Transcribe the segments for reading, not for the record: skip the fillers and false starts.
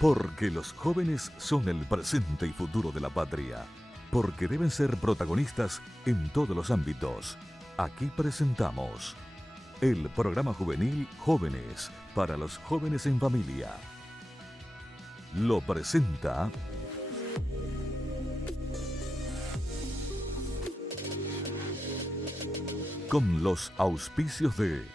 Porque los jóvenes son el presente y futuro de la patria. Porque deben ser protagonistas en todos los ámbitos. Aquí presentamos el programa juvenil Jóvenes para los jóvenes en familia. Lo presenta con los auspicios de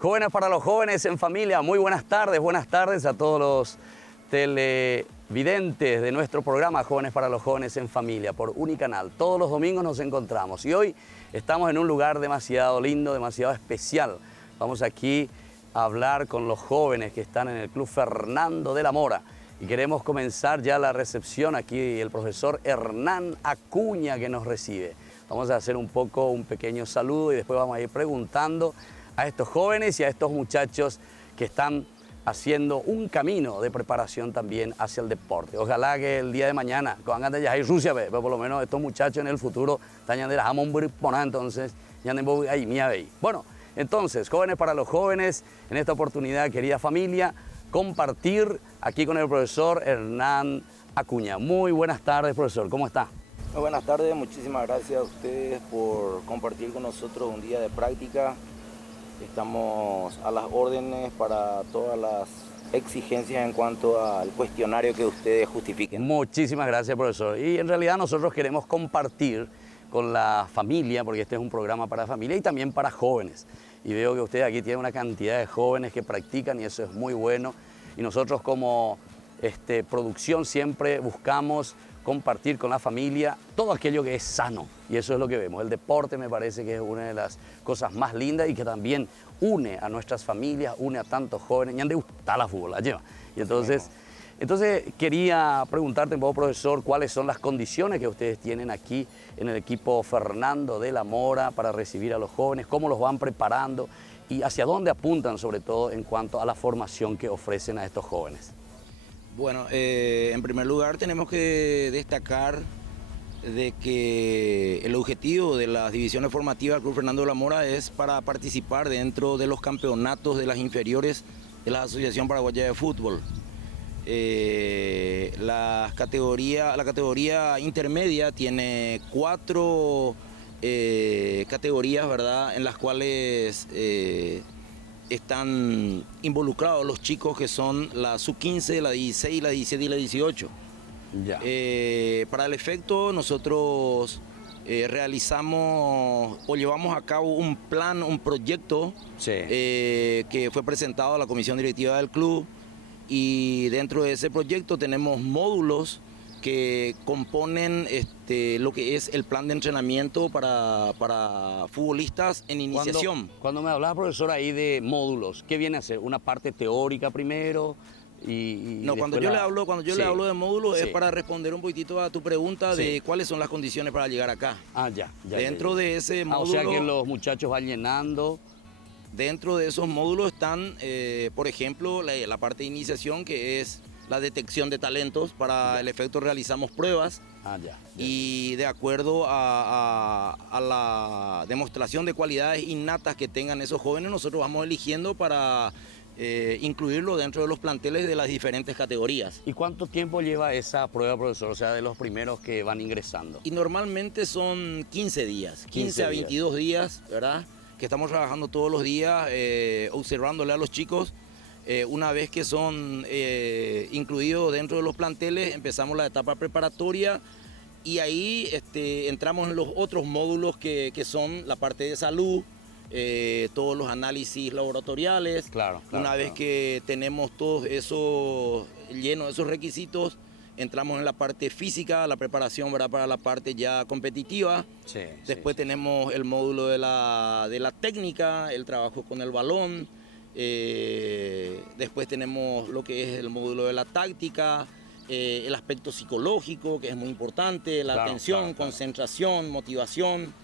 Jóvenes para los jóvenes en familia, muy buenas tardes a todos los televidentes de nuestro programa Jóvenes para los jóvenes en familia por Unicanal. Todos los domingos nos encontramos y hoy estamos en un lugar demasiado lindo, demasiado especial. Vamos aquí a hablar con los jóvenes que están en el Club Fernando de la Mora y queremos comenzar ya la recepción aquí, el profesor Hernán Acuña que nos recibe. Vamos a hacer un pequeño saludo y después vamos a ir preguntando a estos jóvenes y a estos muchachos que están haciendo un camino de preparación también hacia el deporte. Ojalá que el día de mañana, cuando antes ya hay Rusia, pero por lo menos estos muchachos en el futuro están ya de la entonces ya ahí mía veis. Bueno, entonces, jóvenes para los jóvenes, en esta oportunidad, querida familia, compartir aquí con el profesor Hernán Acuña. Muy buenas tardes, profesor, ¿cómo está? Muy buenas tardes, muchísimas gracias a ustedes por compartir con nosotros un día de práctica. Estamos a las órdenes para todas las exigencias en cuanto al cuestionario que ustedes justifiquen. Muchísimas gracias, profesor. Y en realidad nosotros queremos compartir con la familia, porque este es un programa para familia y también para jóvenes. Y veo que ustedes aquí tienen una cantidad de jóvenes que practican y eso es muy bueno. Y nosotros como producción siempre buscamos compartir con la familia todo aquello que es sano y eso es lo que vemos. El deporte me parece que es una de las cosas más lindas y que también une a nuestras familias, une a tantos jóvenes. Y han de gustar la fútbol, la lleva. Y entonces quería preguntarte un poco, profesor, cuáles son las condiciones que ustedes tienen aquí en el equipo Fernando de la Mora para recibir a los jóvenes, cómo los van preparando y hacia dónde apuntan sobre todo en cuanto a la formación que ofrecen a estos jóvenes. Bueno, en primer lugar tenemos que destacar de que el objetivo de las divisiones formativas del Club Fernando de la Mora es para participar dentro de los campeonatos de las inferiores de la Asociación Paraguaya de Fútbol. La categoría intermedia tiene 4 categorías, ¿verdad?, en las cuales están involucrados los chicos que son la sub-15, la 16, la 17 y la 18. Ya. Para el efecto nosotros realizamos o llevamos a cabo un plan, un proyecto Sí. Que fue presentado a la comisión directiva del club y dentro de ese proyecto tenemos módulos que componen lo que es el plan de entrenamiento para futbolistas en iniciación. Cuando me hablaba, profesor, ahí de módulos, ¿qué viene a ser? ¿Una parte teórica primero? No, cuando yo le hablo de módulos Sí. es para responder un poquitito a tu pregunta Sí. de cuáles son las condiciones para llegar acá. Ah, ya. Dentro de ese módulo, o sea que los muchachos van llenando. dentro de esos módulos están, por ejemplo, la parte de iniciación, que es la detección de talentos. Para el efecto realizamos pruebas y de acuerdo a la demostración de cualidades innatas que tengan esos jóvenes, nosotros vamos eligiendo para incluirlo dentro de los planteles de las diferentes categorías. ¿Y cuánto tiempo lleva esa prueba, profesor? O sea, de los primeros que van ingresando. Y normalmente son 15 días, 15 a 22 días, ¿verdad?, que estamos trabajando todos los días, observándole a los chicos. Una vez que son incluidos dentro de los planteles, empezamos la etapa preparatoria y ahí entramos en los otros módulos que son la parte de salud, todos los análisis laboratoriales. Claro, Una vez que tenemos todos esos llenos, esos requisitos, entramos en la parte física, la preparación, ¿verdad?, para la parte ya competitiva. Después tenemos el módulo de la técnica, el trabajo con el balón. Después tenemos lo que es el módulo de la táctica, el aspecto psicológico, que es muy importante, la atención, concentración, motivación,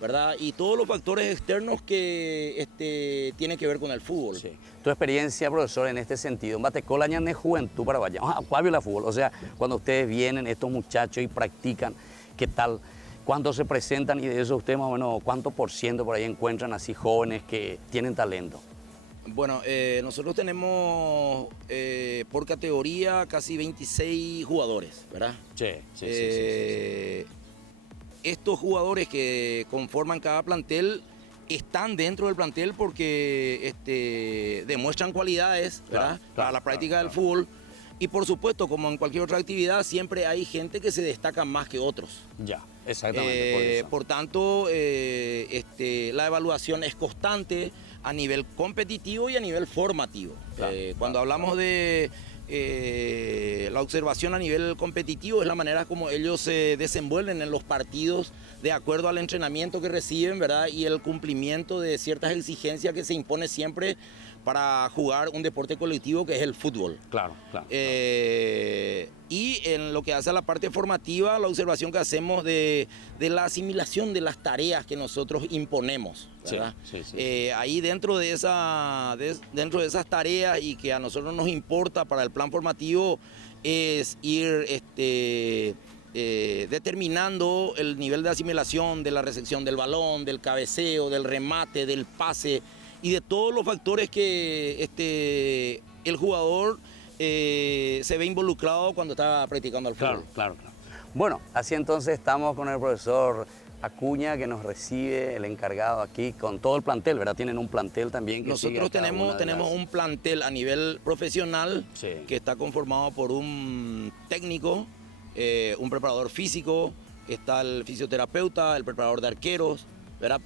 ¿verdad? Y todos los factores externos que tienen que ver con el fútbol. Sí. Tu experiencia, profesor, en este sentido, Batecola de Juventud para Valle, ¿cuál la fútbol? O sea, cuando ustedes vienen, estos muchachos, y practican, ¿qué tal? ¿Cuántos se presentan? Y de eso ustedes más o menos, ¿cuánto por ciento por ahí encuentran así jóvenes que tienen talento? Bueno, nosotros tenemos por categoría casi 26 jugadores, ¿verdad? Sí. Estos jugadores que conforman cada plantel están dentro del plantel porque demuestran cualidades, ¿verdad?, para la práctica del fútbol. Y por supuesto, como en cualquier otra actividad, siempre hay gente que se destaca más que otros. Ya, exactamente. Por tanto, la evaluación es constante a nivel competitivo y a nivel formativo. Cuando hablamos de la observación a nivel competitivo, es la manera como ellos se desenvuelven en los partidos de acuerdo al entrenamiento que reciben, ¿verdad?, y el cumplimiento de ciertas exigencias que se impone siempre para jugar un deporte colectivo que es el fútbol. Claro. Y en lo que hace a la parte formativa, la observación que hacemos de la asimilación de las tareas que nosotros imponemos, ¿verdad? Sí. Ahí dentro de esas tareas y que a nosotros nos importa para el plan formativo es ir determinando el nivel de asimilación de la recepción del balón, del cabeceo, del remate, del pase y de todos los factores que el jugador se ve involucrado cuando está practicando el fútbol. Claro. Bueno, así entonces estamos con el profesor Acuña, que nos recibe, el encargado aquí, con todo el plantel, ¿verdad? Tienen un plantel también que nosotros tenemos un plantel a nivel profesional, sí, que está conformado por un técnico, un preparador físico, está el fisioterapeuta, el preparador de arqueros, ¿verdad?,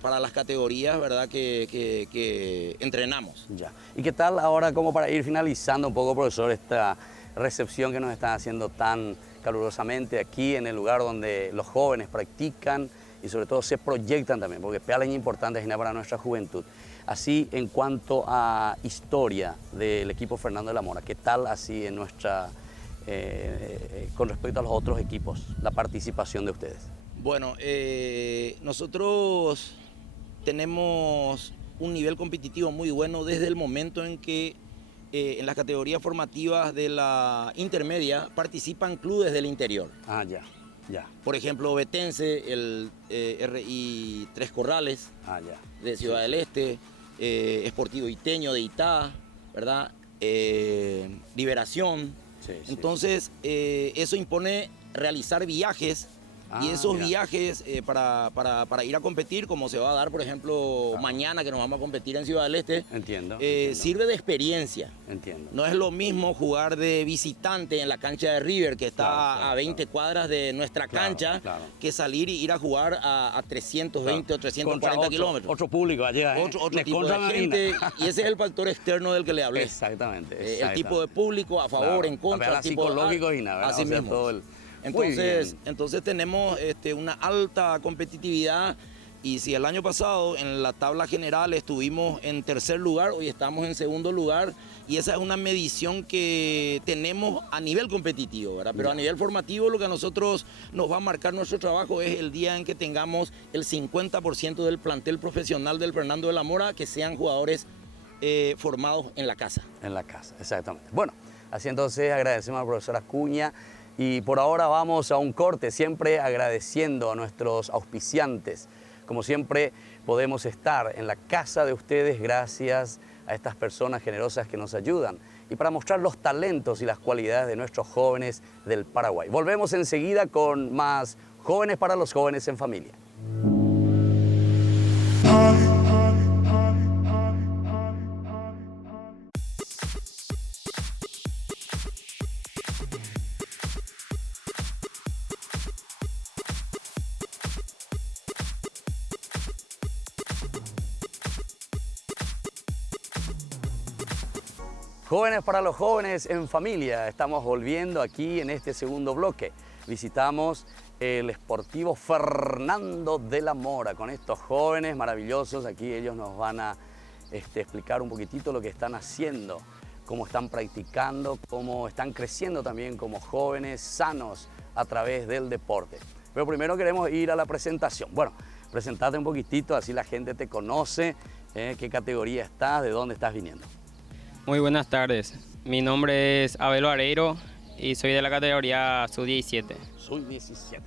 para las categorías, ¿verdad?, que entrenamos. Ya. ¿Y qué tal ahora, como para ir finalizando un poco, profesor, esta recepción que nos están haciendo tan calurosamente aquí en el lugar donde los jóvenes practican y sobre todo se proyectan también, porque es importante para nuestra juventud? Así, en cuanto a historia del equipo Fernando de la Mora, ¿qué tal así en nuestra, con respecto a los otros equipos, la participación de ustedes? Bueno, nosotros tenemos un nivel competitivo muy bueno desde el momento en que en las categorías formativas de la intermedia participan clubes del interior. Ya. Por ejemplo, Betense, el RI Tres Corrales, de Ciudad del Este, Sportivo Iteño de Itá, ¿verdad? Liberación. Entonces, eso impone realizar viajes. Y esos viajes para ir a competir, como se va a dar, por ejemplo, mañana que nos vamos a competir en Ciudad del Este, entiendo. Sirve de experiencia. Entiendo. No es lo mismo jugar de visitante en la cancha de River, que está a 20 cuadras de nuestra cancha, que salir y ir a jugar a 320 o 340 kilómetros. Otro público allá. Otro tipo de gente, y ese es el factor externo del que le hablé. Exactamente. El tipo de público, a favor, en contra. El tipo psicológico y nada. Así mismo. Entonces tenemos una alta competitividad, y si el año pasado en la tabla general estuvimos en tercer lugar, hoy estamos en segundo lugar, y esa es una medición que tenemos a nivel competitivo, ¿verdad? Pero a nivel formativo lo que a nosotros nos va a marcar nuestro trabajo es el día en que tengamos el 50% del plantel profesional del Fernando de la Mora que sean jugadores formados en la casa. En la casa, exactamente. Bueno, así entonces agradecemos al profesor Acuña. Y por ahora vamos a un corte, siempre agradeciendo a nuestros auspiciantes. Como siempre, podemos estar en la casa de ustedes gracias a estas personas generosas que nos ayudan y para mostrar los talentos y las cualidades de nuestros jóvenes del Paraguay. Volvemos enseguida con más Jóvenes para los Jóvenes en Familia. Jóvenes para los jóvenes en familia. Estamos volviendo aquí en este segundo bloque. Visitamos el Sportivo Fernando de la Mora con estos jóvenes maravillosos. Aquí ellos nos van a explicar un poquitito lo que están haciendo, cómo están practicando, cómo están creciendo también como jóvenes sanos a través del deporte. Pero primero queremos ir a la presentación. Bueno, presentate un poquitito, así la gente te conoce, qué categoría estás, de dónde estás viniendo. Muy buenas tardes, mi nombre es Abel Vareiro y soy de la categoría Sub-17. Sub-17,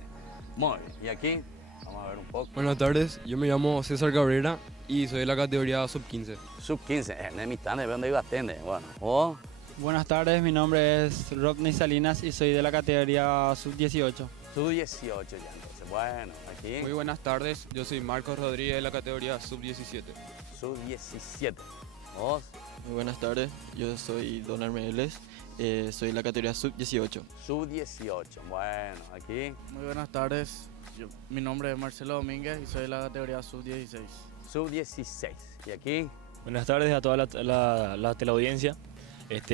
muy bien. ¿Y aquí? Vamos a ver un poco. Buenas tardes, yo me llamo César Cabrera y soy de la categoría Sub-15. Sub-15, en mi stand, ¿dónde iba a atender? Bueno, ¿vos? Buenas tardes, mi nombre es Rodney Salinas y soy de la categoría Sub-18. Sub-18 ya, entonces, bueno, aquí. Muy buenas tardes, yo soy Marcos Rodríguez de la categoría Sub-17. Sub-17, ¿vos? Muy buenas tardes, yo soy Don Armeles, soy de la categoría Sub-18. Sub-18, bueno, aquí. Muy buenas tardes, mi nombre es Marcelo Domínguez y soy de la categoría Sub-16. Sub-16, ¿y aquí? Buenas tardes a toda la teleaudiencia.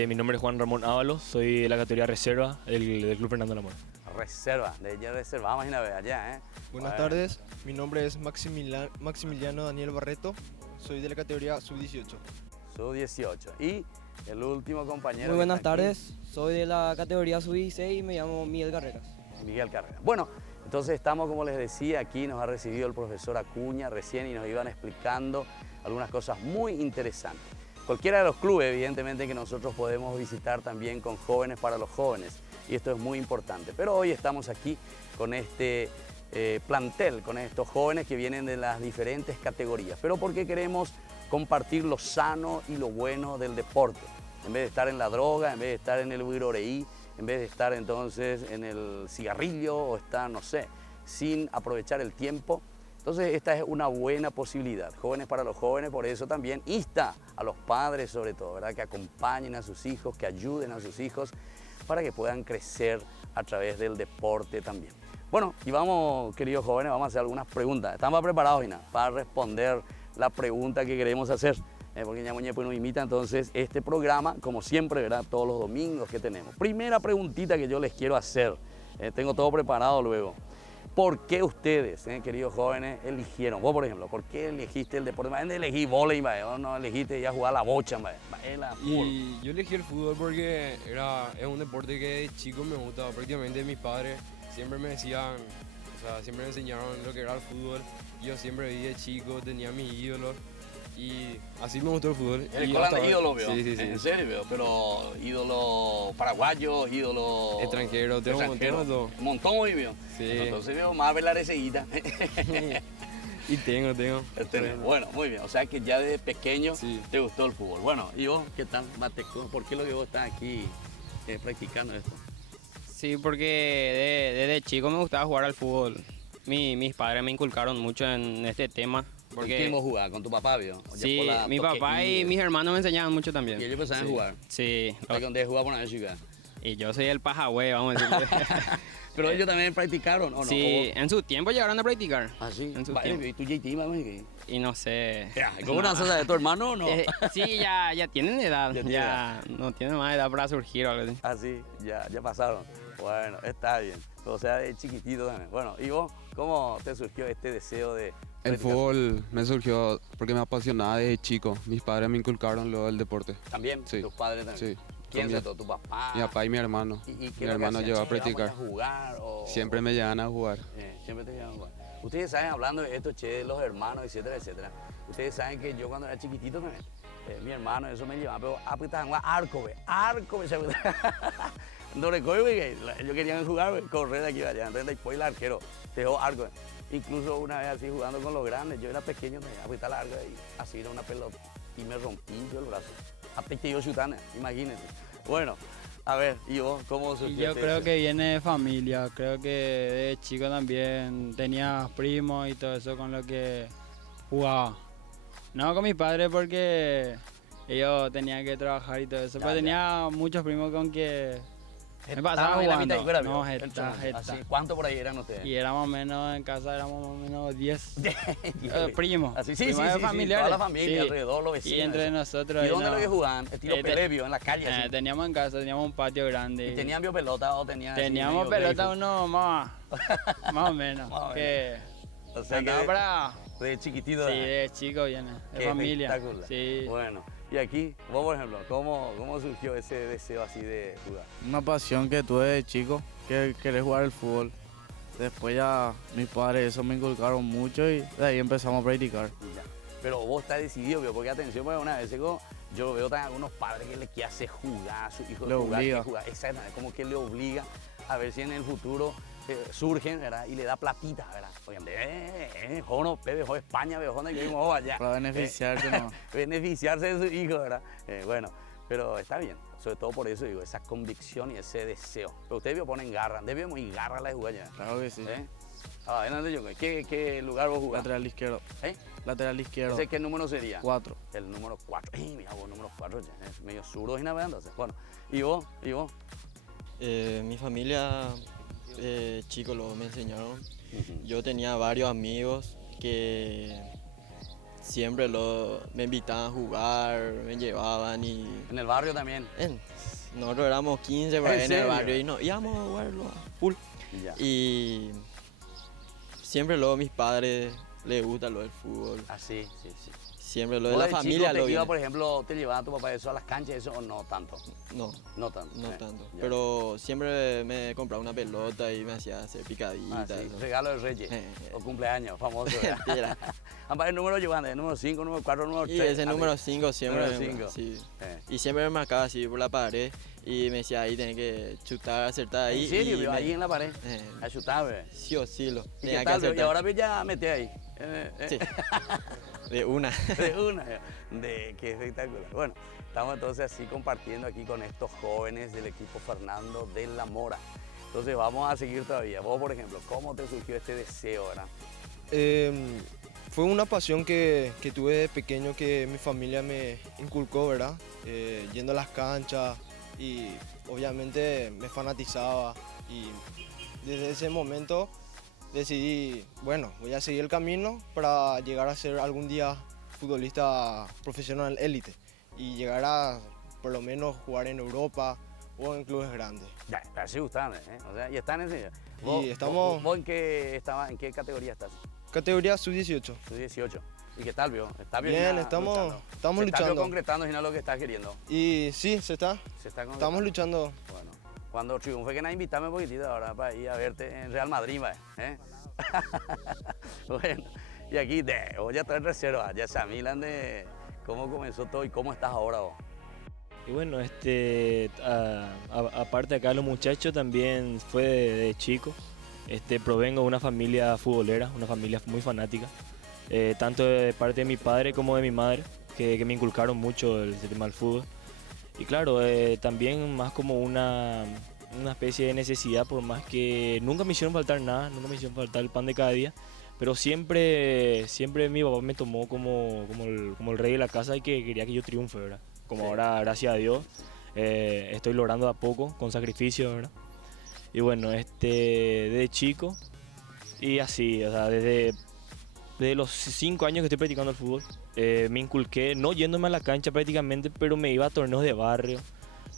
Mi nombre es Juan Ramón Ábalos, soy de la categoría reserva del Club Fernando de la Mora. Reserva, de ella reserva, vamos a ir a ver allá, ¿eh? Buenas tardes, mi nombre es Maximiliano Daniel Barreto, soy de la categoría Sub-18. Sub-18, y el último compañero. Muy buenas tardes, soy de la categoría Sub-16 y me llamo Miguel Carreras. Miguel Carreras. Bueno, entonces estamos, como les decía, aquí nos ha recibido el profesor Acuña recién y nos iban explicando algunas cosas muy interesantes. Cualquiera de los clubes, evidentemente, que nosotros podemos visitar también con Jóvenes para los Jóvenes, y esto es muy importante. Pero hoy estamos aquí con este plantel, con estos jóvenes que vienen de las diferentes categorías, pero porque queremos compartir lo sano y lo bueno del deporte. En vez de estar en la droga, en vez de estar en el huiroreí, en vez de estar entonces en el cigarrillo o estar, no sé, sin aprovechar el tiempo. Entonces esta es una buena posibilidad. Jóvenes para los jóvenes, por eso también insta a los padres sobre todo, ¿verdad? Que acompañen a sus hijos, que ayuden a sus hijos para que puedan crecer a través del deporte también. Bueno, y vamos, queridos jóvenes, vamos a hacer algunas preguntas. ¿Están preparados, Ina, para responder la pregunta que queremos hacer? Porque Ñamuñe pues nos imita entonces este programa, como siempre, ¿verdad? Todos los domingos que tenemos. Primera preguntita que yo les quiero hacer, tengo todo preparado luego. ¿Por qué ustedes, queridos jóvenes, eligieron? Vos, por ejemplo, ¿por qué elegiste el deporte? ¿Dónde elegí vóley, o no elegiste ya jugar a la bocha? Y yo elegí el fútbol porque es un deporte que de chico me gustaba. Prácticamente mis padres siempre me decían, o sea, siempre me enseñaron lo que era el fútbol. Yo siempre vi de chico, tenía mis ídolos. Y así me gustó el fútbol. ¿El escuela de ídolos, veo? Sí. En serio, veo. Pero ídolos paraguayos, ídolos extranjeros, tengo todo. Un montón hoy, veo. Sí. Entonces veo más velar ese guita. Y tengo. Bueno, muy bien. O sea que ya desde pequeño te gustó el fútbol. Bueno, ¿y vos qué tal, Mateco? ¿Por qué lo que vos estás aquí practicando esto? Sí, porque desde chico me gustaba jugar al fútbol. Mis padres me inculcaron mucho en este tema. Porque... ¿Con quién vos jugabas? ¿Con tu papá, vio? Sí, mi papá y mis hermanos me enseñaban mucho también. ¿Y ellos pensaban jugar? Sí. ¿Dónde jugaba por una chica? Y yo soy el pajagüey, vamos a decir. ¿Pero ellos también practicaron o no? Sí, en su tiempo llegaron a practicar. ¿Ah, sí? En su tiempo. ¿Y tú, JT, mamá? Y no sé. ¿Cómo no sabes de tu hermano o no? Sí, ya tienen edad. Ya no tienen más edad para surgir o algo así. Ah, sí, ya pasaron. Bueno, está bien. O sea, de chiquitito también. Bueno, ¿y vos cómo te surgió este deseo de...? El fútbol me surgió porque me apasionaba desde chico. Mis padres me inculcaron lo del deporte. ¿También? Sí. ¿Tus padres también? Sí. ¿Quién se ¿Tu papá? Mi papá y mi hermano. ¿Y mi hermano llevó a practicar. ¿A jugar? Siempre me llevan a jugar. Siempre te llevan a jugar. Ustedes saben, hablando de esto, de los hermanos, etcétera, etcétera. Ustedes saben que yo cuando era chiquitito también, mi hermano, eso me llevaba, pero apretaban jugar arco, no recuerdo que ellos querían jugar, correr de aquí para allá. Entonces después el arquero dejó arco. Incluso una vez así jugando con los grandes, yo era pequeño, me apretar la arco y así era una pelota y me rompí yo el brazo. Apete yo chutana, imagínense. Bueno, a ver, ¿y vos cómo surgió? Yo creo que viene de familia, creo que de chico también tenía primos y todo eso con lo que jugaba. No con mis padres porque ellos tenían que trabajar y todo eso, pero tenía muchos primos con que Me pasaba en la jugando. mitad y fuera, No, vio, el Geta, Chonel. Así, Geta. ¿cuánto por ahí eran ustedes? Y éramos menos, en casa éramos más o menos 10 primos. Así, sí, primos sí, sí, familiares. toda la familia Sí. alrededor, los vecinos. Y entre eso. nosotros. ¿Y ahí dónde no- lo que jugaban? Estilo te- pelebio, en la calle, así. Teníamos en casa, teníamos un patio grande. ¿Y tenían pelota o tenían así Teníamos medio pelota béisbol? uno más o menos. Más o que O sea que andaba para... de chiquitito. Sí, de chico viene, de Qué familia. espectacular. Sí. Bueno, y aquí, vos por ejemplo, ¿cómo surgió ese deseo así de jugar? Una pasión que tuve de chico, que querer jugar el fútbol. Después ya mis padres eso me inculcaron mucho y de ahí empezamos a practicar. Ya. Pero vos estás decidido, ¿vio? Porque atención, porque una vez yo veo también algunos padres que le hace jugar a su hijo, Le obliga. que jugar. Exactamente, como que le obliga a ver si en el futuro surgen, ¿verdad? Y le da platita, ¿verdad? Oigan, joven, Pepe, joven España, veo, joven, que vimos allá. Para beneficiarse, ¿no? Beneficiarse de su hijo, ¿verdad? Bueno, pero está bien. Sobre todo por eso digo, esa convicción y ese deseo. Pero ustedes ponen garra, debemos ir garra a la jugada ya. Claro que sí. ¿Qué lugar vos jugás? Lateral izquierdo. ¿Eh? Lateral izquierdo. ¿Ese qué número sería? 4. El número 4. Mira vos, número 4 ya. Es medio zurdo y nada, entonces. Bueno, ¿y vos? Mi familia, chicos, me enseñaron. Yo tenía varios amigos que siempre me invitaban a jugar, me llevaban y... ¿En el barrio también? Nosotros éramos 15 por ahí en el barrio y nos íbamos a jugarlo a full. Ya. Y siempre luego a mis padres les gusta lo del fútbol. Ah, sí, sí, sí. Siempre lo de ¿Vos la de familia chico lo te iba, viene. por ejemplo, te llevaba a tu papá eso a las canchas, eso o no tanto? No. No tanto. No tanto. Ya. Pero siempre me compraba una pelota y me hacía hacer picaditas. Ah, sí. ¿no? Regalo de Reyes o cumpleaños, famoso. Mentira. Ambas el número llevan, el número 5, número 4, número 3. Y ese número 5 siempre. Número 5. Sí. Y siempre me marcaba así por la pared y me decía ahí tenés que chutar, acertar ahí. ¿En serio? y Vio, ahí en la pared. A chutar, ¿ve? Sí o sí lo. ¿Y tenía qué que tal? Vio? Y acertar. ahora ya mete ahí. Sí. De una. De una. Qué espectacular. Bueno, estamos entonces así compartiendo aquí con estos jóvenes del equipo Fernando de la Mora. Entonces vamos a seguir todavía. Vos, por ejemplo, ¿cómo te surgió este deseo, verdad? Fue una pasión que tuve de pequeño que mi familia me inculcó, ¿verdad? Yendo a las canchas y obviamente me fanatizaba y desde ese momento decidí, bueno, voy a seguir el camino para llegar a ser algún día futbolista profesional élite y llegar a por lo menos jugar en Europa o en clubes grandes. Ya, así gustan, ¿eh? O sea, y están en serio. Y estamos... ¿Vos en qué categoría estás? Categoría sub-18. Sub-18. ¿Y qué tal, vio? ¿Está bien? Bien, estamos luchando. ¿Estás concretando si no lo que estás queriendo? Y sí, se está. Estamos luchando. Bueno, cuando triunfe que nada, invítame un poquitito ahora para ir a verte en Real Madrid, ¿eh? Bueno, y aquí voy a traer reserva, ya se Milan de cómo comenzó todo y cómo estás ahora vos. Y bueno, aparte acá los muchachos también fue de chico. Provengo de una familia futbolera, una familia muy fanática, tanto de parte de mi padre como de mi madre, que me inculcaron mucho el tema del fútbol. Y claro, también más como una especie de necesidad, por más que nunca me hicieron faltar nada, nunca me hicieron faltar el pan de cada día, pero siempre mi papá me tomó como el rey de la casa y que quería que yo triunfe, ¿verdad? Como Sí. ahora, gracias a Dios, estoy logrando de a poco, con sacrificio, ¿verdad? Y bueno, desde chico y así, o sea, desde los 5 años que estoy practicando el fútbol, me inculqué, no yéndome a la cancha prácticamente, pero me iba a torneos de barrio.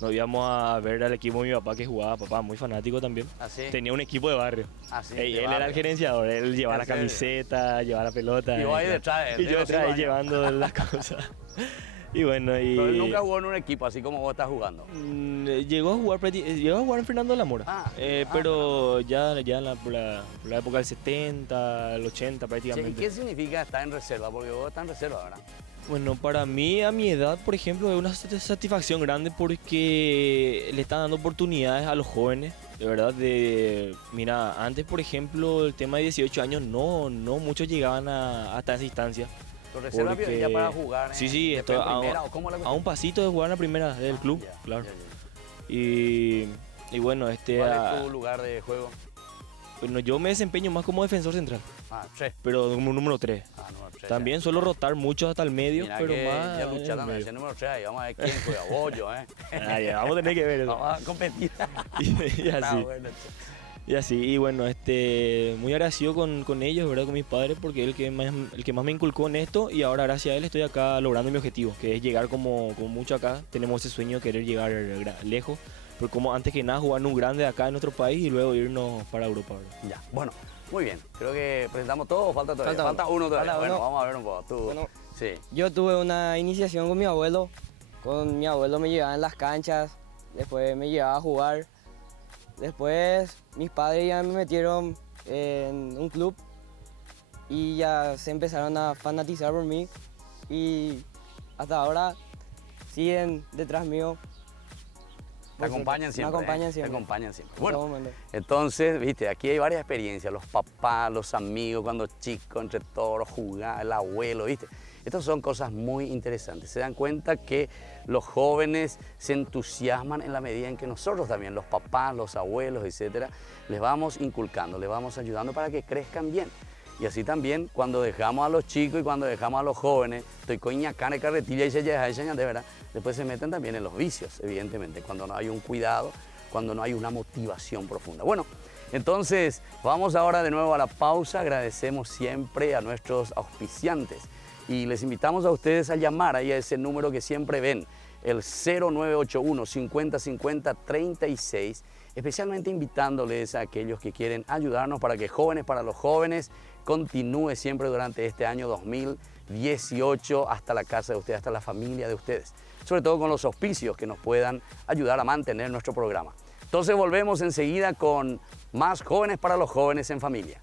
Nos íbamos a ver al equipo de mi papá que jugaba, papá muy fanático también. ¿Ah, sí? Tenía un equipo de barrio. Ah, sí, Él de era barrio. el gerenciador, él llevaba ¿En la serio? camiseta, llevaba la pelota. Y vos ahí detrás de él, Y de yo los detrás 5 ahí años. llevando las cosas. Y bueno, y... Pero él nunca jugó en un equipo así como vos estás jugando. Llegó a jugar en Fernando de la Mora, pero ya por la época del 70, el 80 ¿Y prácticamente. qué significa estar en reserva? Porque vos estás en reserva, ¿verdad? Bueno, para mí, a mi edad, por ejemplo, es una satisfacción grande porque le están dando oportunidades a los jóvenes, de verdad. Mira, antes, por ejemplo, el tema de 18 años, no muchos llegaban hasta esa instancia. ¿Los reservas Porque- ya para jugar Sí, sí, después esto, en primera, o cómo la a cuestión? un pasito de jugar en la primera del club, claro. Y bueno, ¿Cuál es tu lugar de juego? bueno, yo me desempeño más como defensor central. pero como número 3. Número 3. También suelo rotar mucho hasta el medio, Mira pero que más... ya lucharon en el ese número 3 ahí, vamos a ver quién juega bollo, ya, vamos a tener que ver eso. Vamos a competir. y así. Bueno, Y así, y bueno, muy agradecido con ellos, ¿verdad? Con mis padres, porque es el que más me inculcó en esto, y ahora gracias a él estoy acá logrando mi objetivo, que es llegar como mucho acá. Tenemos ese sueño de querer llegar lejos, pero como antes que nada jugar en un grande acá en nuestro país y luego irnos para Europa, ¿verdad? Ya, bueno, muy bien. Creo que presentamos todo o falta todavía. Falta uno todavía. Bueno, vamos a ver un poco. Tú. Bueno, sí. Yo tuve una iniciación con mi abuelo. Con mi abuelo me llevaba en las canchas, después me llevaba a jugar. Después mis padres ya me metieron en un club y ya se empezaron a fanatizar por mí y hasta ahora siguen detrás mío. Te acompañan siempre. Me acompañan siempre. Te acompañan siempre. Bueno, entonces, viste, aquí hay varias experiencias. Los papás, los amigos, cuando chicos, entre todos, jugar, el abuelo, viste. Estas son cosas muy interesantes. Se dan cuenta que los jóvenes se entusiasman en la medida en que nosotros también, los papás, los abuelos, etcétera, les vamos inculcando, les vamos ayudando para que crezcan bien. Y así también, cuando dejamos a los chicos y cuando dejamos a los jóvenes, estoy coña, carne, carretilla y se de verdad, después se meten también en los vicios, evidentemente, cuando no hay un cuidado, cuando no hay una motivación profunda. Bueno, entonces vamos ahora de nuevo a la pausa. Agradecemos siempre a nuestros auspiciantes y les invitamos a ustedes a llamar ahí a ese número que siempre ven, el 0981 50 50 36, especialmente invitándoles a aquellos que quieren ayudarnos para que Jóvenes para los Jóvenes continúe siempre durante este año 2018 hasta la casa de ustedes, hasta la familia de ustedes, sobre todo con los auspicios que nos puedan ayudar a mantener nuestro programa. Entonces volvemos enseguida con más Jóvenes para los Jóvenes en Familia.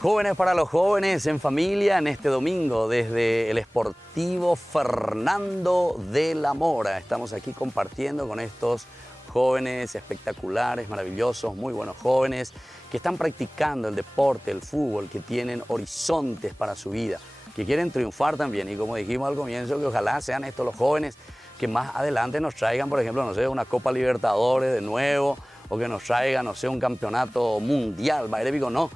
Jóvenes para los Jóvenes en Familia en este domingo desde el Sportivo Fernando de la Mora. Estamos aquí compartiendo con estos jóvenes espectaculares, maravillosos, muy buenos jóvenes que están practicando el deporte, el fútbol, que tienen horizontes para su vida, que quieren triunfar también y como dijimos al comienzo, que ojalá sean estos los jóvenes que más adelante nos traigan, por ejemplo, no sé, una Copa Libertadores de nuevo o que nos traigan, no sé, un campeonato mundial, Bayrepico, no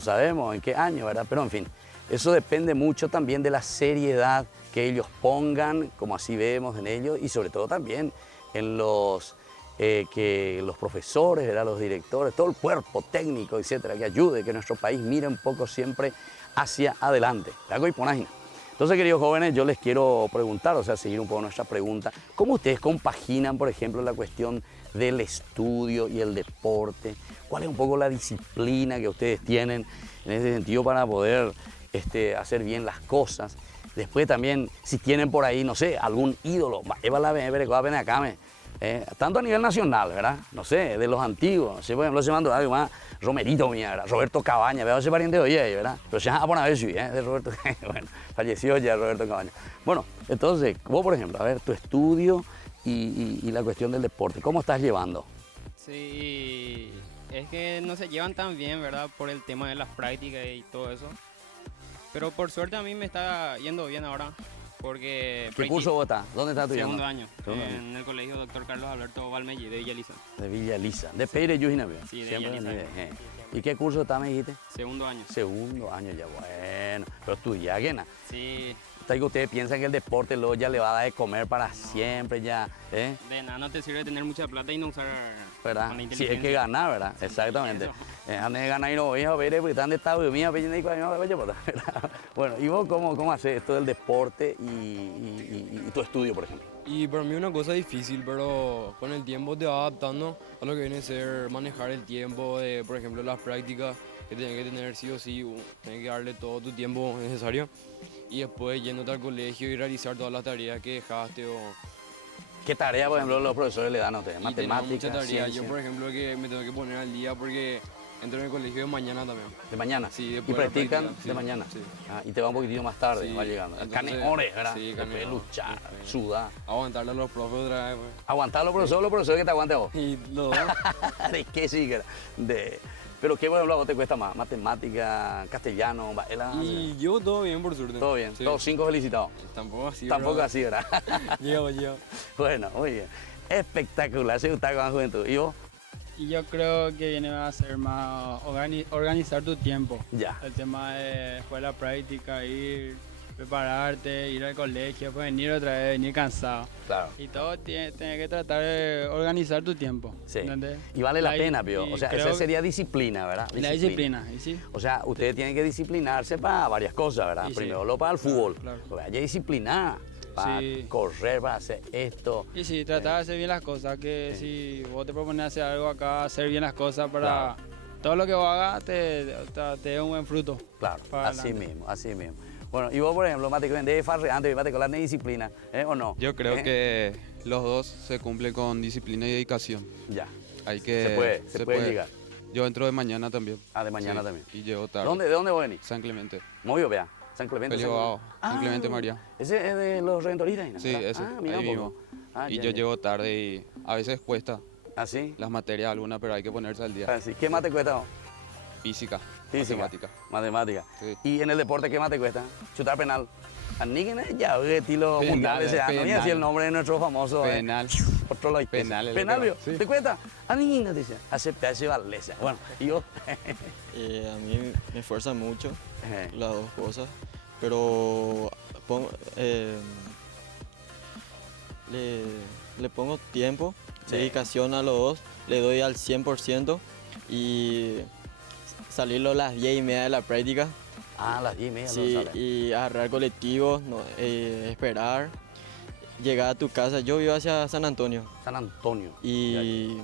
sabemos en qué año, ¿verdad? Pero en fin, eso depende mucho también de la seriedad que ellos pongan, como así vemos en ellos, y sobre todo también en que los profesores, ¿verdad? Los directores, todo el cuerpo técnico, etcétera, que ayude, que nuestro país mire un poco siempre hacia adelante. Entonces, queridos jóvenes, yo les quiero preguntar, o sea, seguir un poco nuestra pregunta, ¿cómo ustedes compaginan, por ejemplo, la cuestión del estudio y el deporte? ¿Cuál es un poco la disciplina que ustedes tienen en ese sentido para poder hacer bien las cosas? Después también, si tienen por ahí, no sé, algún ídolo, Tanto a nivel nacional, ¿verdad? No sé, de los antiguos. No sé, por ejemplo, se mandó algo más Romerito, mía, ¿verdad? Roberto Cabaña, veo ese pariente de hoy, ¿verdad? Pero se llama a ver si, de Roberto, bueno, falleció ya Roberto Cabaña. Bueno, entonces, vos, por ejemplo, a ver, tu estudio y la cuestión del deporte, ¿cómo estás llevando? Sí, es que no se llevan tan bien, ¿verdad? Por el tema de las prácticas y todo eso. Pero por suerte a mí me está yendo bien ahora. Porque ¿Qué curso vos estás? ¿Dónde estás estudiando? Segundo año. En el colegio Dr. Carlos Alberto Valmelli de Villa Elisa. De Villa Elisa. ¿De Peire Yujina? Sí, de Villa Elisa. ¿Y qué curso estás, me dijiste? Segundo año. Segundo año ya, bueno. Pero estudia, ¿qué nada? Sí. Que ustedes piensan que el deporte luego ya le va a dar de comer para siempre ya, De nada no te sirve tener mucha plata y no usar ¿verdad? con la Sí, inteligencia. hay que ganar, ¿verdad? Sí, exactamente. Antes de ganar y no voy a ver, porque están de estado de mía, bueno, ¿y vos cómo haces esto del deporte y tu estudio, por ejemplo? Y para mí es una cosa difícil, pero con el tiempo te vas adaptando a lo que viene a ser manejar el tiempo, de, por ejemplo, las prácticas que tienes que tener sí o sí, tienes que darle todo tu tiempo necesario y después yéndote al colegio y realizar todas las tareas que dejaste o... ¿Qué tarea, por ejemplo, los profesores le dan a ustedes? Matemáticas, Matemáticas, muchas tareas. ciencia. Yo, por ejemplo, que me tengo que poner al día porque entro en el colegio de mañana también. ¿De mañana? Sí, ¿Y después de la practican práctica, de sí, mañana? sí. Ah, y te va un poquitito más tarde, Sí, va llegando. entonces, Caneores, ¿verdad? sí, Después caneores, luchar, sí. sudar. Aguantarle a los profes otra vez, pues. Aguantar a los profesores que te aguante a vos. Y los dos. ¿De qué sí? Pero ¿qué, por ejemplo, a vos te cuesta más? Matemática, castellano, baila. Y yo todo bien, por suerte. Todo bien, Sí. todos 5 felicitados. Tampoco así, Tampoco bro. así, ¿verdad? Llevo. Bueno, muy bien. Espectacular, se gusta con la juventud. ¿Y vos? Y yo creo que viene a ser más organizar tu tiempo. Ya. El tema de después de la práctica, ir, prepararte, ir al colegio, pues venir otra vez, venir cansado. Claro. Y todo tienes que tratar de organizar tu tiempo. Sí. ¿Entendés? Y vale la Y- pena, Pío. y O sea, creo esa que- sería disciplina, ¿verdad? La disciplina, ¿y sí? O sea, ustedes tienen que disciplinarse para varias cosas, ¿verdad? Y sí. Primero lo para el fútbol. Claro. Porque hay que disciplinar para Sí. correr, para hacer esto. Y sí, tratar de hacer bien las cosas, que si vos te propones hacer algo acá, hacer bien las cosas para todo lo que vos hagas te dé un buen fruto. Claro, para así adelante. mismo, así mismo. Bueno, y vos, por ejemplo, Mate, que vendés farreante, Mate, con la disciplina, ¿o no? Yo creo ¿Eh? que los dos se cumplen con disciplina y dedicación. Ya. Hay que, Se puede llegar. Yo entro de mañana también. Ah, de mañana Sí, también. Y llego tarde. ¿De dónde vos venís? San Clemente. Muy vea. San Clemente. Pelibao, San Clemente María. Ese es de los Redentoristas, ¿no? Sí, ese, Ah, mira ahí un poco. mismo. Ah, Y ya, yo ya. llego tarde y a veces cuesta. ¿Ah, sí? Las materias algunas, pero hay que ponerse al día. Ah, sí. ¿Qué más te cuesta vos? Física, Física. matemática. Matemática. Sí. ¿Y en el deporte qué más te cuesta? Chutar penal. Aníquena ya, estilo Penal, mundial ese año. No voy a decir el nombre de nuestro famoso. Penal. Otro lado. Penal es lo Penal, que ¿vio? va, sí. ¿Te cuesta? Aníquena, dice. Acepta ese valesa. Bueno, y yo. A mí me esfuerza mucho las dos cosas, pero le pongo tiempo, Sí. dedicación a los dos, le doy al 100% y salirlo a las 10:30 de la práctica. Ah, las 10:30 Sí, no sale. y agarrar colectivos, esperar, llegar a tu casa. Yo vivo hacia San Antonio. San Antonio. Y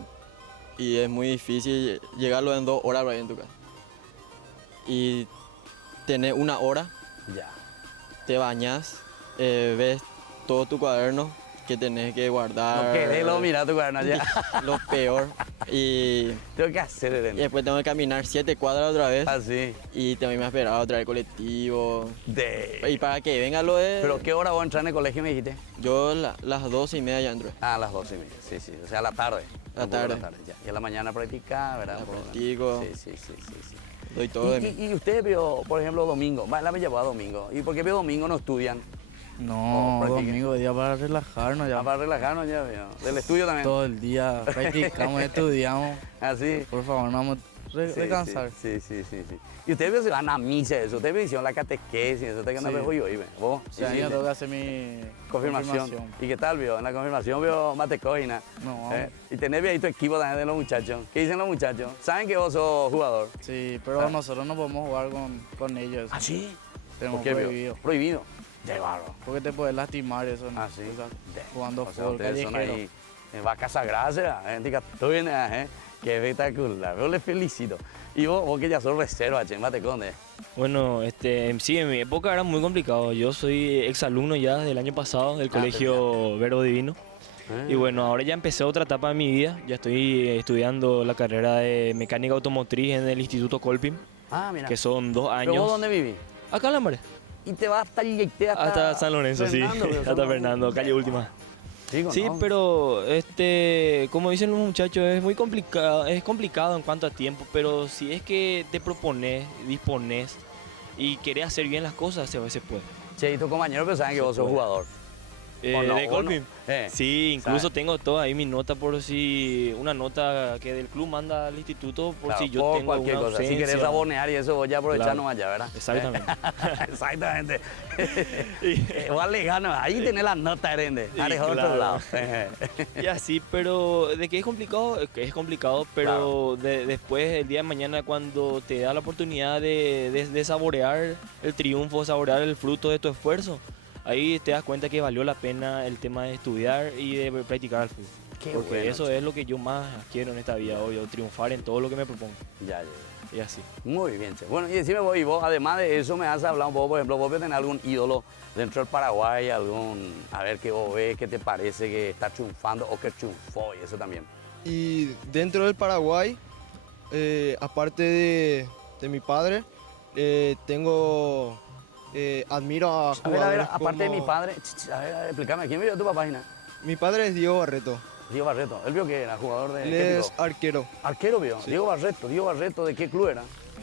es muy difícil llegarlo en 2 horas por ahí en tu casa. Y tener 1 hora, Ya. te bañas, ves todo tu cuaderno que tenés que guardar. No querés lo mirar tu cuaderno allá. Lo peor. Y Tengo que hacer, Irene. después tengo que caminar 7 cuadras otra vez. Ah, sí. Y tengo que esperar otra vez el colectivo. De... Y para que venga lo de... ¿Pero qué hora vos entrar en el colegio, me dijiste? Yo las 2:30 ya entro. Ah, a las 12:30. Sí, sí. O sea, a la tarde. La Un poco tarde. ya. Y a la mañana practicar, ¿verdad? Practico. Sí. Doy todo de mí. Y usted vio, por ejemplo, domingo. La me llevó a domingo. ¿Y por qué vio domingo no estudian? No, practiquen. domingo día para relajarnos ya. Ah, para relajarnos ya, vio. Del estudio también. Todo el día practicamos, estudiamos. ¿Ah, sí? Por favor, no vamos a descansar. Sí. Y ustedes vio, se van a misa, eso. Ustedes hicieron la catequesis, eso. Ustedes que Sí. no hoy, ¿ve? ¿Vos? Sí, yo tengo que hacer mi Confirmación. ¿Y qué tal, vio? En la confirmación vio Matecoina. No. Y tenés ahí tu equipo también de los muchachos. ¿Qué dicen los muchachos? ¿Saben que vos sos jugador? Sí, pero nosotros no podemos jugar con ellos. ¿Ah, sí? Tenemos ¿Por qué, vio? prohibido. Prohibido. De barro. Porque te puedes lastimar eso. ¿no? Ah, sí. O sea, De- jugando o sea, fútbol ustedes son callejero. ahí en Vaca Sagrada, gente que estoy en qué espectacular. Yo les felicito. Y vos que ya sos reserva, che, Mate Conde. Bueno, sí, en mi época era muy complicado. Yo soy exalumno ya del año pasado del colegio Verbo Divino. Y bueno, ahora ya empecé otra etapa de mi vida. Ya estoy estudiando la carrera de mecánica automotriz en el Instituto Colpim, Mira. que son 2 años. ¿Pero vos dónde vivís? Acá en Lambaré. Y te vas hasta San Lorenzo, Fernando, sí. pero Hasta Fernando, calle Última. Digo, Sí, ¿no? pero como dicen los muchachos, es muy complicado, es complicado en cuanto a tiempo, pero si es que te propones, dispones y querés hacer bien las cosas, a veces puede. Che, y tus compañeros pensaban que vos sos jugador. ¿O no? ¿De ¿O Colpim? no? Sí, incluso ¿sabes? tengo toda ahí mi nota por si, una nota que del club manda al instituto por Claro, si yo por tengo cualquier una cosa. Si ausencia. querés abonear y eso, vos ya aprovechás Claro. nomás ya, ¿verdad? Exactamente. Exactamente. Vos le ganas, ahí tenés las notas, Herende. Y Eres otro claro. lado. Y así, pero de que es complicado, pero después, el día de mañana, cuando te da la oportunidad de saborear el triunfo, saborear el fruto de tu esfuerzo, ahí te das cuenta que valió la pena el tema de estudiar y de practicar el fútbol. Qué Porque bueno, eso es lo que yo más quiero en esta vida, obvio, triunfar en todo lo que me propongo. Ya. Y así. Muy bien, che. Bueno, y decime vos, además de eso, me has hablado un poco, por ejemplo, vos tenés algún ídolo dentro del Paraguay, a ver qué vos ves, qué te parece que está triunfando o que triunfó y eso también. Y dentro del Paraguay, aparte de mi padre, admiro a jugadores A ver, aparte de como- mi padre, a ver, explícame, ¿quién vivió tu página? Mi padre es Diego Barreto. Diego Barreto, él vio que era jugador de... Él ¿qué es tipo? arquero. Arquero vio, Sí. Diego Barreto, ¿de qué club era?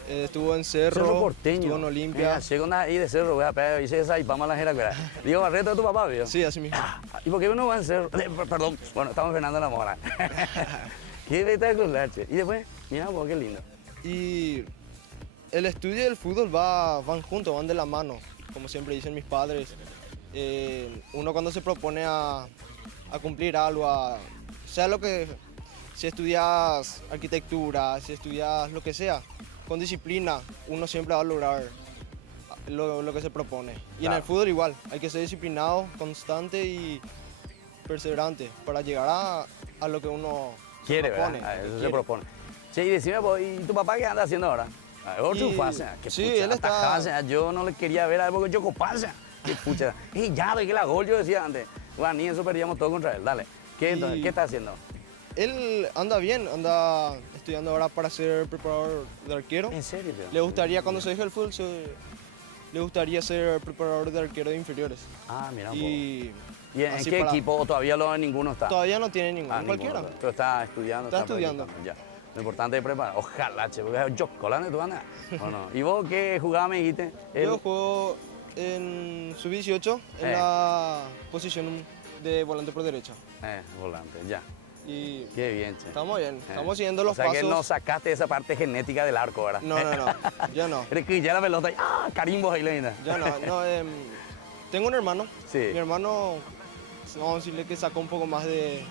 Estuvo en Cerro, Cerro Porteño. estuvo en Olimpia. Segunda ahí de Cerro, voy a pegar, dice esa y pama la jera que era. Diego Barreto de tu papá, vio. Sí, así mismo. ¿Y por qué uno va en Cerro? Perdón, bueno, estamos en Fernando La Mora. Qué espectacular, che. Y después, mira, vos, qué lindo. Y el estudio y el fútbol van juntos, van de la mano, como siempre dicen mis padres. Uno cuando se propone a cumplir algo, sea lo que, si estudias arquitectura, si estudias lo que sea, con disciplina, uno siempre va a lograr lo que se propone. Y en Claro. el fútbol igual, hay que ser disciplinado, constante y perseverante para llegar a lo que uno Quiere, se propone. ¿verdad? A eso se quiere. propone. Che, y decime, vos, ¿y tu papá qué anda haciendo ahora? Vos Y- triunfás, que sí, pucha, él está- atajás, yo no le quería ver algo que yo copase. Qué pucha. Y ya, ve que la gol, yo decía antes. Bueno, ni eso perdíamos todo contra él, dale. Y- ¿Qué está haciendo? Él anda bien, anda estudiando ahora para ser preparador de arquero. ¿En serio? Tío? Le gustaría, cuando se deje el fútbol, le gustaría ser preparador de arquero de inferiores. Ah, mira un Y ¿Y en así qué para- equipo? ¿O todavía ninguno está? Todavía no tiene ninguno, Ah, cualquiera. ninguno. Pero está estudiando. Está estudiando. practicando, Ya. Lo importante es preparar. Ojalá, che, porque yo colando tú andas. ¿O no? ¿Y vos qué jugabas, me dijiste? Yo juego en sub-18 en la posición de volante por derecha. Volante, ya. Y Qué bien, che. estamos bien, estamos siguiendo los O sea pasos. que no sacaste esa parte genética del arco, ¿verdad? No, yo no. Eres que ya la pelota y carimbos ahí, linda. Yo no, tengo un hermano. Sí. Mi hermano, vamos a decirle que sacó un poco más de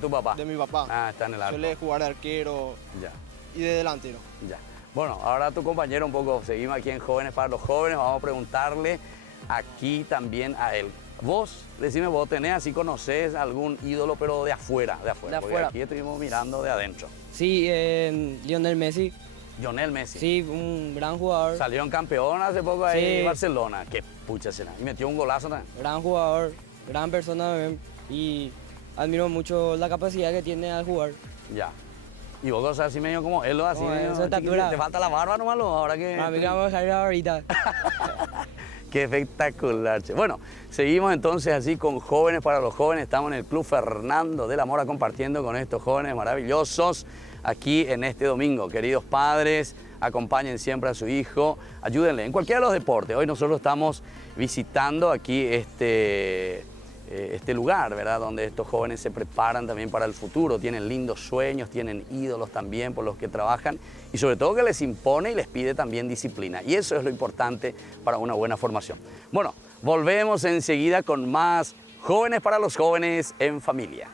tu papá. De mi papá. Ah, está en el arco. Suele jugar de arquero Ya. y de delantero. Ya. Bueno, ahora tu compañero un poco, seguimos aquí en Jóvenes para los Jóvenes, vamos a preguntarle aquí también a él. Vos, decime, vos tenés así, conocés algún ídolo, pero de afuera, porque afuera. aquí estuvimos mirando de adentro. Sí, Lionel Messi. Lionel Messi. Sí, un gran jugador. Salió en campeón hace poco ahí en Sí. Barcelona. Qué pucha será. Y metió un golazo también. Gran jugador, gran persona también. Y admiro mucho la capacidad que tiene al jugar. Ya. Y vos sos así medio como él, así No, medio esa estatura. te falta la barba nomás, ahora que... A mí que vamos a dejar ahorita. Qué espectacular, che. Bueno, seguimos entonces así con Jóvenes para los Jóvenes. Estamos en el Club Fernando de la Mora compartiendo con estos jóvenes maravillosos aquí en este domingo. Queridos padres, acompañen siempre a su hijo, ayúdenle en cualquiera de los deportes. Hoy nosotros estamos visitando aquí este lugar, ¿verdad? Donde estos jóvenes se preparan también para el futuro, tienen lindos sueños, tienen ídolos también por los que trabajan y sobre todo que les impone y les pide también disciplina. Y eso es lo importante para una buena formación. Bueno, volvemos enseguida con más Jóvenes para los Jóvenes en Familia.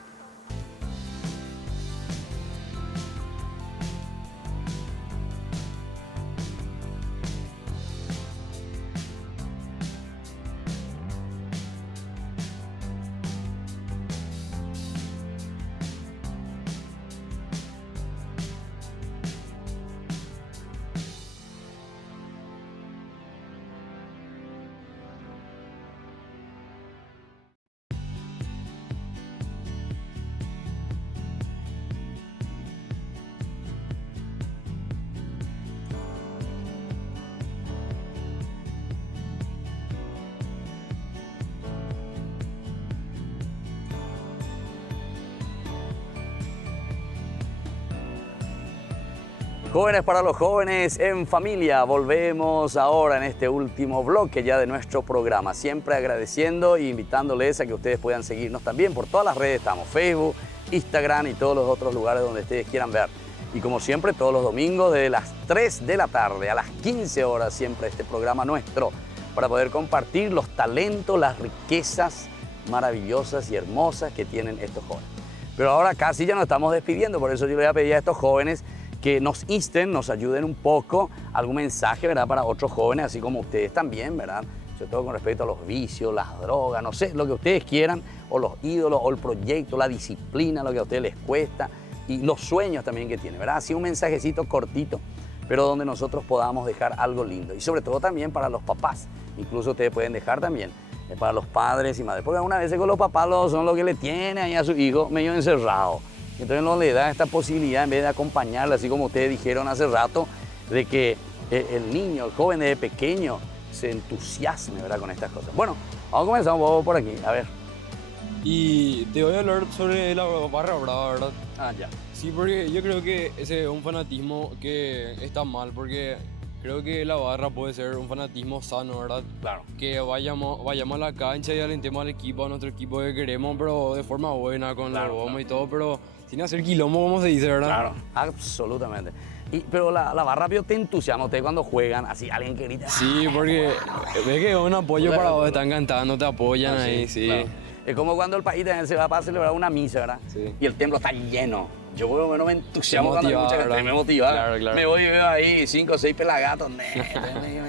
Jóvenes para los jóvenes en familia, volvemos ahora en este último bloque ya de nuestro programa, siempre agradeciendo e invitándoles a que ustedes puedan seguirnos también por todas las redes, estamos Facebook, Instagram y todos los otros lugares donde ustedes quieran ver. Y como siempre, todos los domingos de las 3 de la tarde a las 15 horas, siempre este programa nuestro, para poder compartir los talentos, las riquezas maravillosas y hermosas que tienen estos jóvenes. Pero ahora casi ya nos estamos despidiendo, por eso yo le voy a pedir a estos jóvenes que nos insten, nos ayuden un poco, algún mensaje, ¿verdad?, para otros jóvenes, así como ustedes también, ¿verdad?, sobre todo con respecto a los vicios, las drogas, no sé, lo que ustedes quieran, o los ídolos, o el proyecto, la disciplina, lo que a ustedes les cuesta, y los sueños también que tienen, ¿verdad? Así un mensajecito cortito, pero donde nosotros podamos dejar algo lindo. Y sobre todo también para los papás, incluso ustedes pueden dejar también para los padres y madres, porque algunas veces con los papás son lo que le tienen ahí a su hijo medio encerrado. Entonces no le da esta posibilidad, en vez de acompañarle, así como ustedes dijeron hace rato, de que el niño, el joven desde pequeño, se entusiasme, ¿verdad?, con estas cosas. Bueno, vamos a comenzar un poco por aquí, a ver. Y te voy a hablar sobre la barra brava, ¿verdad? Ah, ya. Sí, porque yo creo que ese es un fanatismo que está mal, porque creo que la barra puede ser un fanatismo sano, ¿verdad? Claro. Que vayamos a la cancha y alentemos al equipo, a nuestro equipo que queremos, pero de forma buena, con la goma y todo, pero sin hacer quilombo, como se dice, ¿verdad? Claro, absolutamente. Pero la barra rápido te entusiasma, ustedes cuando juegan, así alguien que grita. Sí, porque ves que es un apoyo para vos, están cantando, te apoyan ahí, sí. Claro. Es como cuando el país también se va para celebrar una misa, ¿verdad? Sí. Y el templo está lleno. Yo por lo menos me entusiasmo cuando hay mucha gente, me motiva. Claro. Me voy y veo ahí 5 o 6 pelagatos, me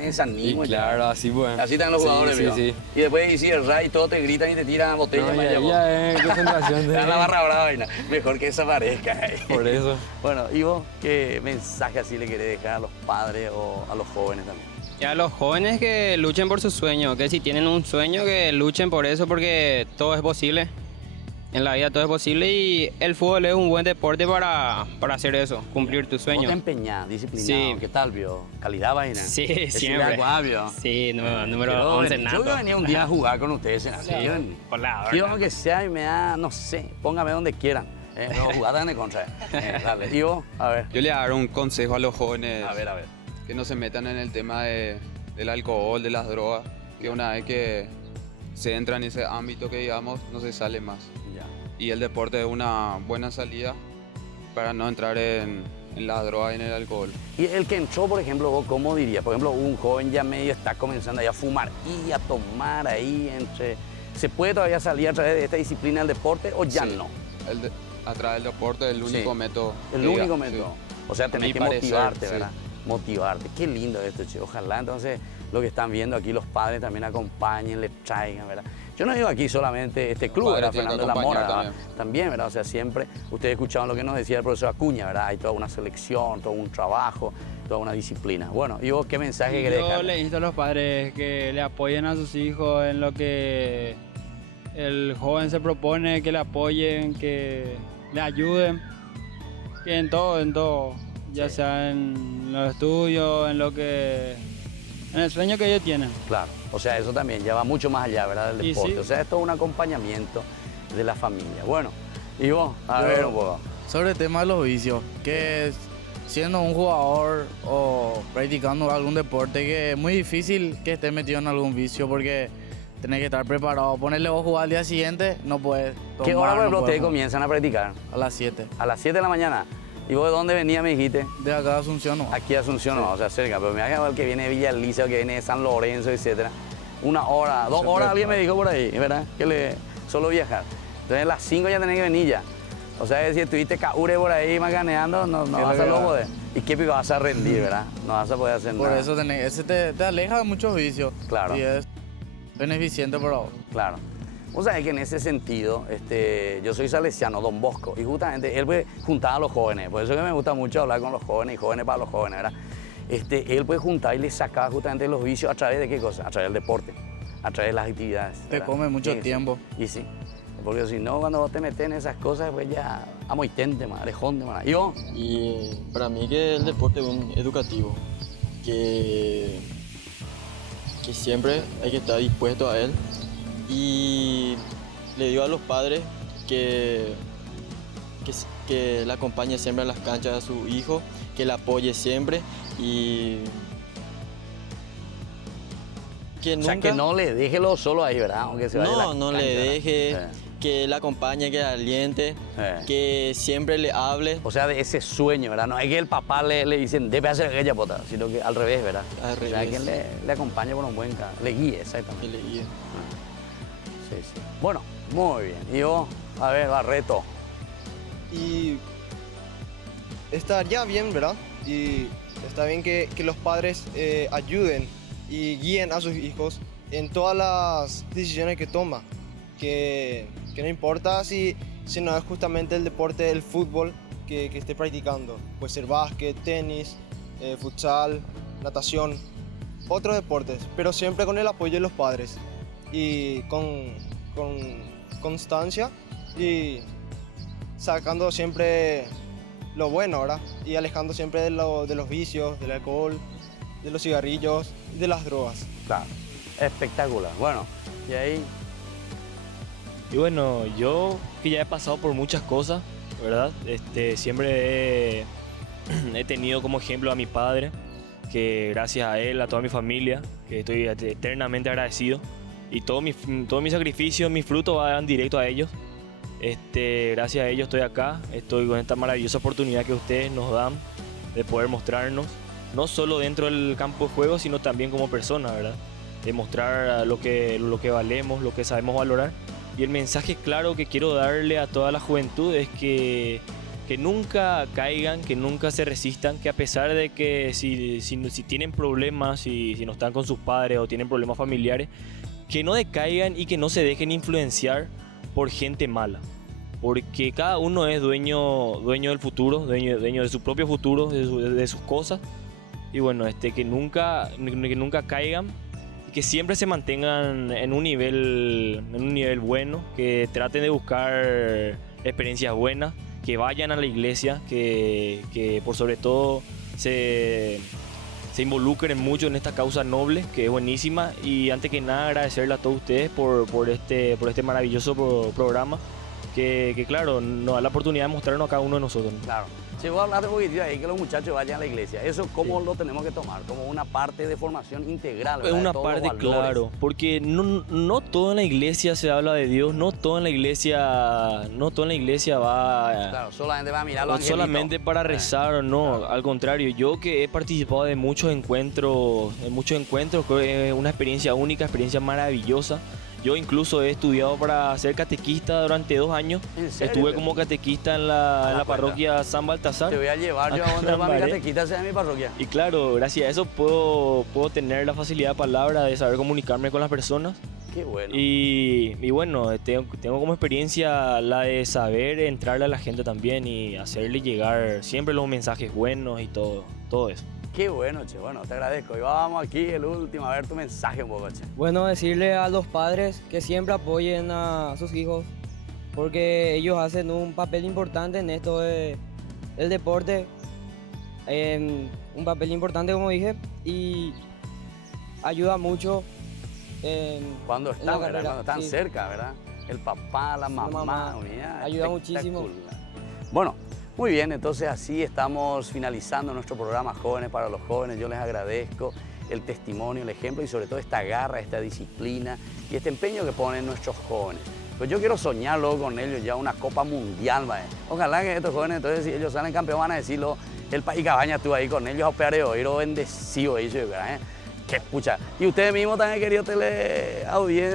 desanimo. Y claro, así pues. Así están los jugadores, sí. Y después si el Ray todos te gritan y te tiran botellas. No, ya es concentración de... la barra brava, vaina. Mejor que desaparezca ahí. Por eso. Bueno, ¿y vos qué mensaje así le querés dejar a los padres o a los jóvenes también? Y a los jóvenes que luchen por su sueño, que si tienen un sueño que luchen por eso, porque todo es posible. En la vida todo es posible y el fútbol es un buen deporte para hacer eso, cumplir tu sueño. ¿Vos te empeñás, disciplinado? Sí. ¿Qué tal, vio? ¿Calidad, vaina? Sí, siempre. Sí, número 11 nato. Yo venía un día a jugar con ustedes. Quiero que sea y me da, no sé, póngame donde quieran. No, jugada en contra. Dale. Y vos, a ver. Yo le daré un consejo a los jóvenes. A ver. Que no se metan en el tema del alcohol, de las drogas. Que una vez que se entra en ese ámbito que digamos, no se sale más. Ya. Y el deporte es una buena salida para no entrar en las drogas y en el alcohol. Y el que entró, por ejemplo, vos, ¿cómo dirías? Por ejemplo, un joven ya medio está comenzando ahí a fumar y a tomar ahí entre... ¿Se puede todavía salir a través de esta disciplina del deporte o ya no? A través del deporte es el único método. El único método. Sí. O sea, tenés que motivarte, sí. ¿verdad? Motivarte. Qué lindo esto, che. Ojalá entonces lo que están viendo aquí los padres también acompañen, les traigan, ¿verdad? Yo no digo aquí solamente este club, ¿verdad? Fernando de la Mora, también, ¿verdad? O sea, siempre, ustedes escuchaban lo que nos decía el profesor Acuña, ¿verdad? Hay toda una selección, todo un trabajo, toda una disciplina. Bueno, ¿y vos qué mensaje querés dejar? Yo le insto a los padres que le apoyen a sus hijos en lo que el joven se propone, que le apoyen, que le ayuden, que en todo, ya sea en los estudios, en el sueño que ellos tienen. Claro, o sea, eso también ya va mucho más allá, ¿verdad?, del deporte. Sí. O sea, esto es un acompañamiento de la familia. Bueno, y vos, a ver un poco. Sobre el tema de los vicios, que siendo un jugador o practicando algún deporte, que es muy difícil que estés metido en algún vicio porque tenés que estar preparado. Ponerle vos a jugar al día siguiente, no puedes tomar. ¿Qué hora, por ejemplo, ustedes comienzan a practicar? A las 7. ¿A las 7 de la mañana? ¿Y vos de dónde venía, me dijiste? De acá de Asunción, ¿no? Aquí de Asunción, sí. No, o sea, cerca. Pero me ha quedado el que viene de Villa Alicia, el que viene de San Lorenzo, etc. 1 hora, 2 horas, alguien me dijo por ahí, ¿verdad? Que solo viajar. Entonces a las 5 ya tenés que venir ya. O sea, si estuviste caure por ahí macaneando, no vas a lo poder. ¿Y qué pico vas a rendir, verdad? No vas a poder hacer nada. Por eso ese te aleja de muchos vicios. Claro. Y es beneficiente para vos. Claro. Vos sabés que en ese sentido, yo soy salesiano, Don Bosco, y justamente él pues juntaba a los jóvenes, por eso que me gusta mucho hablar con los jóvenes y jóvenes para los jóvenes, ¿verdad? Él pues juntaba y les sacaba justamente los vicios a través de qué cosa, a través del deporte, a través de las actividades. Te come mucho tiempo. Y sí, porque si no, cuando vos te metes en esas cosas, pues ya amoitente, arejón, ¿y vos? Y para mí que el deporte es un educativo, que siempre hay que estar dispuesto a él. Y le digo a los padres que que le acompañe siempre a las canchas a su hijo, que le apoye siempre y que nunca... O sea, que no le deje lo solo ahí, ¿verdad? Aunque se vaya a la No cancha, le ¿verdad? deje, que le acompañe, que le aliente, que siempre le hable. O sea, de ese sueño, ¿verdad? No es que el papá le dicen, debe hacer aquella pota, sino que al revés, ¿verdad? Al O sea, revés. quien le acompañe por un buen camino, le guíe, exactamente. Que le guíe. Sí, sí. Bueno, muy bien. Y vos, a ver, Barreto. Y estaría bien, ¿verdad? Y está bien que los padres ayuden y guíen a sus hijos en todas las decisiones que toma. Que no importa si no es justamente el deporte, el fútbol que esté practicando. Puede ser básquet, tenis, futsal, natación, otros deportes, pero siempre con el apoyo de los padres y con constancia y sacando siempre lo bueno, ¿verdad? Y alejando siempre de los vicios, del alcohol, de los cigarrillos y de las drogas. Claro, espectacular. Bueno, y ahí... Y bueno, yo que ya he pasado por muchas cosas, ¿verdad? Siempre he tenido como ejemplo a mi padre, que gracias a él, a toda mi familia, que estoy eternamente agradecido. Y todo mi sacrificio, mi fruto van directo a ellos. Gracias a ellos estoy acá, estoy con esta maravillosa oportunidad que ustedes nos dan de poder mostrarnos, no solo dentro del campo de juego, sino también como personas, ¿verdad? De mostrar lo que valemos, lo que sabemos valorar. Y el mensaje claro que quiero darle a toda la juventud es que nunca caigan, que nunca se resistan, que a pesar de que si tienen problemas, si no están con sus padres o tienen problemas familiares, que no decaigan y que no se dejen influenciar por gente mala. Porque cada uno es dueño del futuro, dueño de su propio futuro, de sus cosas. Y bueno, que nunca caigan, que siempre se mantengan en un nivel bueno, que traten de buscar experiencias buenas, que vayan a la iglesia, que por sobre todo se involucren mucho en esta causa noble, que es buenísima. Y antes que nada agradecerle a todos ustedes por este maravilloso programa, que claro, nos da la oportunidad de mostrarnos a cada uno de nosotros, ¿no? Claro. Si vos hablaste un poquitito ahí, que los muchachos vayan a la iglesia, ¿eso cómo lo tenemos que tomar? Como una parte de formación integral, ¿verdad? Es una De todos los parte, valores. claro, porque no todo en la iglesia se habla de Dios, no todo en la iglesia va... Claro, solamente va a mirar los angelitos. Solamente para rezar, no, al contrario, yo que he participado de muchos encuentros, creo que es una experiencia única, experiencia maravillosa. Yo incluso he estudiado para ser catequista durante 2 años. ¿En serio? Estuve como catequista en la parroquia San Baltasar. Te voy a llevar yo a donde va mi catequista, sea mi parroquia. Y claro, gracias a eso puedo tener la facilidad de palabra, de saber comunicarme con las personas. Qué bueno. Y bueno, tengo como experiencia la de saber entrarle a la gente también y hacerle llegar siempre los mensajes buenos y todo eso. Qué bueno, che. Bueno, te agradezco. Y vamos aquí, el último, a ver tu mensaje un poco, che. Bueno, decirle a los padres que siempre apoyen a sus hijos, porque ellos hacen un papel importante en esto del deporte, un papel importante, como dije, y ayuda mucho Cuando en la están, ¿verdad? carrera, Cuando están sí. cerca, ¿verdad? El papá, la mamá, mira, ayuda muchísimo. espectacular. Bueno, muy bien, entonces así estamos finalizando nuestro programa Jóvenes para los Jóvenes. Yo les agradezco el testimonio, el ejemplo y sobre todo esta garra, esta disciplina y este empeño que ponen nuestros jóvenes. Pues yo quiero soñar luego con ellos ya una Copa Mundial, ¿vale? Ojalá que estos jóvenes, entonces si ellos salen campeones van a decirlo, el país Cabaña estuvo ahí con ellos a operar hoy, lo bendecido ellos, ¿eh? Qué pucha. Y ustedes mismos también, querido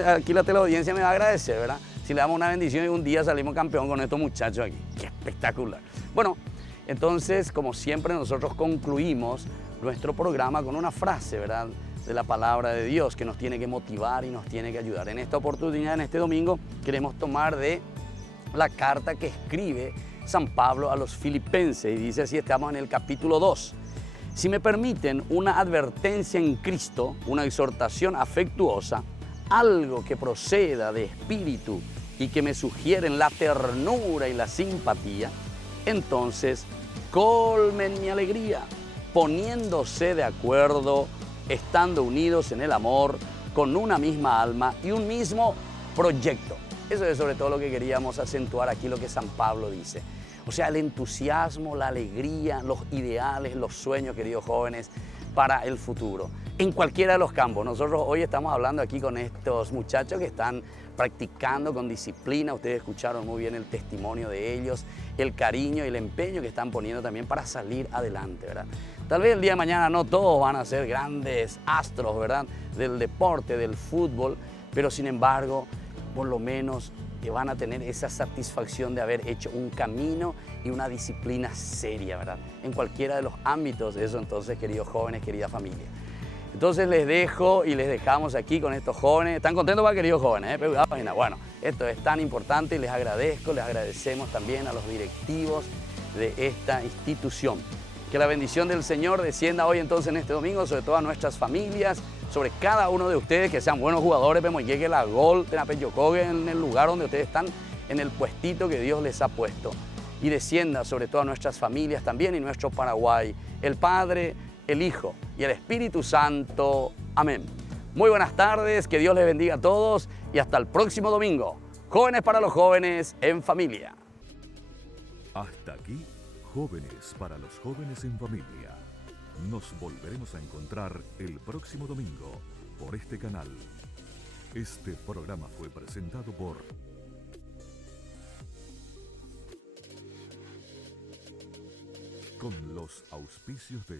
aquí la teleaudiencia me va a agradecer, ¿verdad? Si le damos una bendición y un día salimos campeón con estos muchachos aquí. Qué espectacular. Bueno, entonces, como siempre, nosotros concluimos nuestro programa con una frase, ¿verdad?, de la palabra de Dios que nos tiene que motivar y nos tiene que ayudar. En esta oportunidad, en este domingo, queremos tomar de la carta que escribe San Pablo a los Filipenses y dice así, estamos en el capítulo 2. Si me permiten, una advertencia en Cristo, una exhortación afectuosa, algo que proceda de espíritu y que me sugieren la ternura y la simpatía, entonces colmen mi alegría, poniéndose de acuerdo, estando unidos en el amor, con una misma alma y un mismo proyecto. Eso es sobre todo lo que queríamos acentuar aquí, lo que San Pablo dice. O sea, el entusiasmo, la alegría, los ideales, los sueños, queridos jóvenes, para el futuro. En cualquiera de los campos. Nosotros hoy estamos hablando aquí con estos muchachos que están practicando con disciplina. Ustedes escucharon muy bien el testimonio de ellos, el cariño y el empeño que están poniendo también para salir adelante, ¿verdad? Tal vez el día de mañana no todos van a ser grandes astros, ¿verdad?, del deporte, del fútbol, pero sin embargo, por lo menos van a tener esa satisfacción de haber hecho un camino y una disciplina seria, ¿verdad?, en cualquiera de los ámbitos de eso. Entonces, queridos jóvenes, querida familia. Entonces les dejo y les dejamos aquí con estos jóvenes. ¿Están contentos, queridos jóvenes? Bueno, esto es tan importante y les agradezco, les agradecemos también a los directivos de esta institución. Que la bendición del Señor descienda hoy entonces en este domingo sobre todas nuestras familias, sobre cada uno de ustedes, que sean buenos jugadores, vemos llegue la gol, en el lugar donde ustedes están, en el puestito que Dios les ha puesto. Y descienda sobre todas nuestras familias también y nuestro Paraguay, el Padre, el Hijo y el Espíritu Santo. Amén. Muy buenas tardes, que Dios les bendiga a todos y hasta el próximo domingo. Jóvenes para los jóvenes en familia. Hasta aquí, Jóvenes para los jóvenes en familia. Nos volveremos a encontrar el próximo domingo por este canal. Este programa fue presentado por con los auspicios de